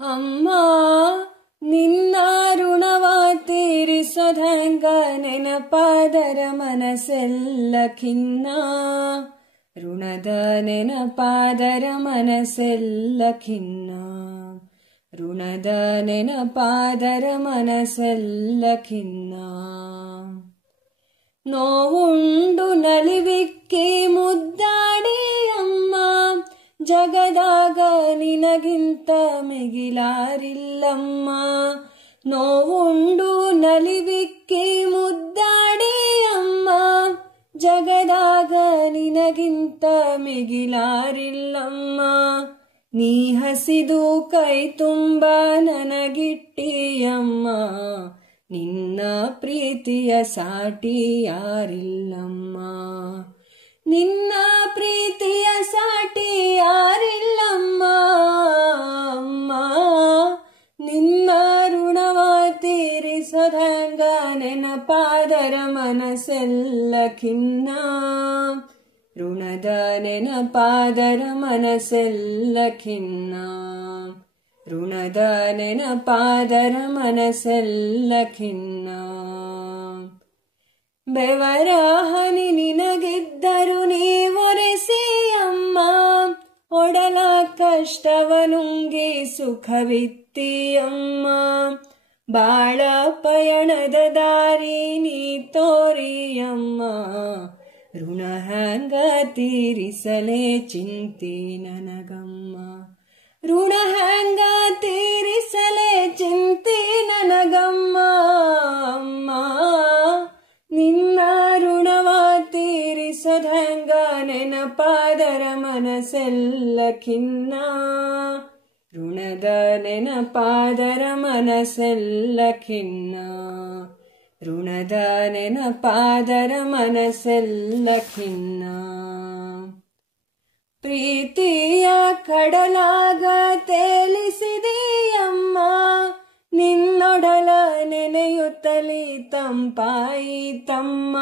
ಅಮ್ಮ ನಿನ್ನ ಋಣವ ತೀರಿಸೋದ್ಹೆಂಗ ನೆನಪಾದರ ಮನಸ್ಸೆಲ್ಲ ಖಿನ್ನ. ಋಣದ ನೆನಪಾದರ ಮನಸ್ಸೆಲ್ಲ ಖಿನ್ನ. ಋಣದ ನೆನಪಾದರ ಮನಸ್ಸೆಲ್ಲ ಖಿನ್ನ. ನೋವುಂಡು ನಲಿವಿಕ್ಕಿ ಮುದ್ದಾಡಿ ಅಮ್ಮ, ಜಗದಾಗ ನಿನಗಿಂತ ಮಿಗಿಲಾರಿಲ್ಲಮ್ಮ. ನೋವುಂಡು ನಲಿವಿಕ್ಕಿ ಮುದ್ದಾಡಿ ಅಮ್ಮ, ಜಗದಾಗ ನಿನಗಿಂತ ಮಿಗಿಲಾರಿಲ್ಲಮ್ಮ. ನೀ ಹಸಿದು ಕೈ ತುಂಬ ನನಗಿಟ್ಟಿಯಮ್ಮ, ನಿನ್ನ ಪ್ರೀತಿಯ ಸಾಟಿ ಯಾರಿಲ್ಲಮ್ಮ. ನಿನ್ನ ಪ್ರೀತಿಯ ಸಾಟಿ ಯಾರಿಲ್ಲಮ್ಮ. ಅಮ್ಮ ನಿನ್ನ ಋಣವ ತೀರಿಸೋದ್ಹೆಂಗ ನೆನಪಾದರ ಮನಸ್ಸೆಲ್ಲ ಖಿನ್ನ. ಋಣದ ನೆನಪಾದರ ಮನಸ್ಸೆಲ್ಲ ಖಿನ್ನ. ಋಣದ ನೆನಪಾದರ ಮನಸ್ಸೆಲ್ಲ ಖಿನ್ನ. ಬೆವರ ಹನಿ ನಿನಗಿದ್ದರು ನೀವೊರೆಸಿ ಅಮ್ಮ, ಒಡಲ ಕಷ್ಟವ ನುಂಗಿ ಸುಖವಿತ್ತಿಯಮ್ಮ. ಬಾಳ ಪಯಣದ ದಾರಿ ನೀ ತೋರಿಯಮ್ಮ, ಋಣ ಹ್ಯಾಂಗ ತೀರಿಸಲೇ ಚಿಂತಿ ನನಗಮ್ಮ. ಋಣ ಹ್ಯಾಂಗ ತೀರಿಸಲೇ ಚಿಂತಿ ನನಗಮ್ಮ. ಅಮ್ಮ ನಿನ್ನ ಋಣವ ತೀರಿಸೋದ್ಹೆಂಗ ನೆನಪಾದರ ಮನಸ್ಸೆಲ್ಲ ಖಿನ್ನ. ಋಣದ ನೆನಪಾದರ ಮನಸ್ಸೆಲ್ಲ ಖಿನ್ನ. ಋಣದ ನೆನಪಾದರ ಮನಸ್ಸೆಲ್ಲ ಖಿನ್ನ. ಪ್ರೀತಿಯ ಕಡಲಾಗ ತೇಲಿಸಿದೆಯಮ್ಮ, ನಿನ್ನೊಡಲ ನೆನೆಯುತ್ತಲಿ ತಂಪಾಯಿತಮ್ಮ.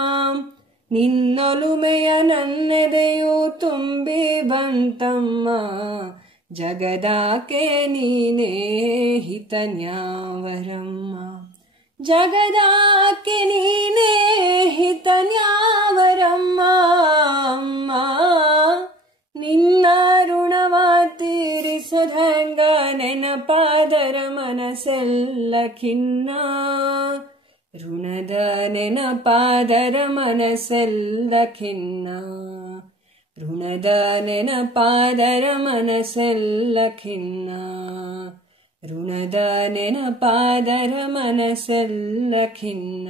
ನಿನ್ನೊಲುಮೆಯ ನನ್ನೆದೆಯು ತುಂಬಿ ಬಂತಮ್ಮ, ಜಗದಾಕೆ ನೀನೇ ಹಿತನ್ಯಾವರಮ್ಮ. ಜಗದಾಕೆ ನೀನೇ ಹಿತನ್ಯಾವರಮ್ಮ. ಅಮ್ಮ ನಿನ್ನ ಋಣವ ತೀರಿಸೋದ್ಹೆಂಗ ನೆನಪಾದರ ಮನಸ್ಸೆಲ್ಲ ಖಿನ್ನ. ಋಣದ ನೆನಪಾದರ ಮನಸ್ಸೆಲ್ಲ ಖಿನ್ನ. ಋಣದ ನೆನಪಾದರ ಮನಸ್ಸೆಲ್ಲ ಖಿನ್ನ. ಋಣದ ನೆನಪಾದರ ಮನಸ್ಸೆಲ್ಲ ಖಿನ್ನ.